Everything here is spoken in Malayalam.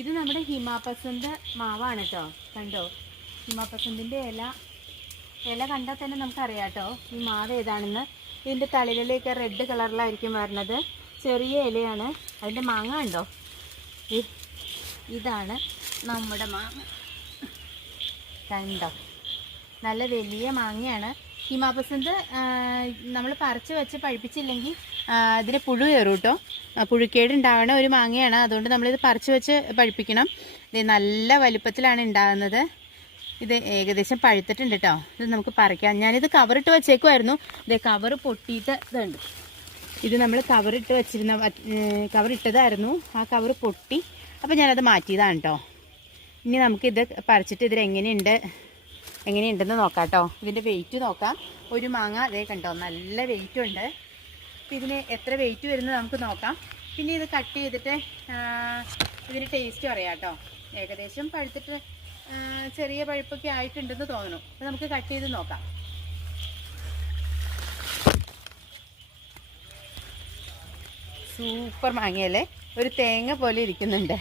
ഇത് നമ്മുടെ ഹിമാപസന്ത് മാവാണ് കേട്ടോ. കണ്ടോ, ഹിമാപസന്തിൻ്റെ ഇല കണ്ടാൽ തന്നെ നമുക്കറിയാം കേട്ടോ ഈ മാവ് ഏതാണെന്ന്. ഇതിൻ്റെ തളിരിലേക്ക് റെഡ് കളറിലായിരിക്കും വരുന്നത്. ചെറിയ ഇലയാണ്. അതിൻ്റെ മാങ്ങ ഉണ്ടോ, ഇതാണ് നമ്മുടെ മാങ്ങ. കണ്ടോ, നല്ല വലിയ മാങ്ങയാണ്. ഹിമാപസന്ത് നമ്മൾ പറിച്ച് വെച്ച് പഴുപ്പിച്ചില്ലെങ്കിൽ ഇതിന് പുഴു കയറും കേട്ടോ. പുഴുക്കേട് ഉണ്ടാവുന്ന ഒരു മാങ്ങയാണ്. അതുകൊണ്ട് നമ്മളിത് പറിച്ച് വെച്ച് പഴുപ്പിക്കണം. ഇത് നല്ല വലുപ്പത്തിലാണ് ഉണ്ടാകുന്നത്. ഇത് ഏകദേശം പഴുത്തിട്ടുണ്ട് കേട്ടോ. ഇത് നമുക്ക് പറിക്കാം. ഞാനിത് കവറിട്ട് വെച്ചേക്കുമായിരുന്നു. ഇത് കവർ പൊട്ടിയിട്ട് ഇതുണ്ട്. ഇത് നമ്മൾ കവറിട്ടതായിരുന്നു. ആ കവർ പൊട്ടി. അപ്പോൾ ഞാനത് മാറ്റിയതാണ് കേട്ടോ. ഇനി നമുക്കിത് പറിച്ചിട്ട് എങ്ങനെയുണ്ടെന്ന് നോക്കാം കേട്ടോ. ഇതിൻ്റെ വെയിറ്റ് നോക്കാം. ഒരു മാങ്ങ അതേ കണ്ടോ, നല്ല വെയിറ്റ് ഉണ്ട്. അപ്പോൾ ഇതിന് എത്ര വെയിറ്റ് വരുന്നത് നമുക്ക് നോക്കാം. പിന്നെ ഇത് കട്ട് ചെയ്തിട്ട് ഇതിന് ടേസ്റ്റ് പറയാം കേട്ടോ. ഏകദേശം പഴുത്തിട്ട് ചെറിയ പഴുപ്പൊക്കെ ആയിട്ടുണ്ടെന്ന് തോന്നുന്നു. അപ്പോൾ നമുക്ക് കട്ട് ചെയ്ത് നോക്കാം. സൂപ്പർ മാങ്ങയല്ലേ, ഒരു തേങ്ങ പോലെ ഇരിക്കുന്നുണ്ട്.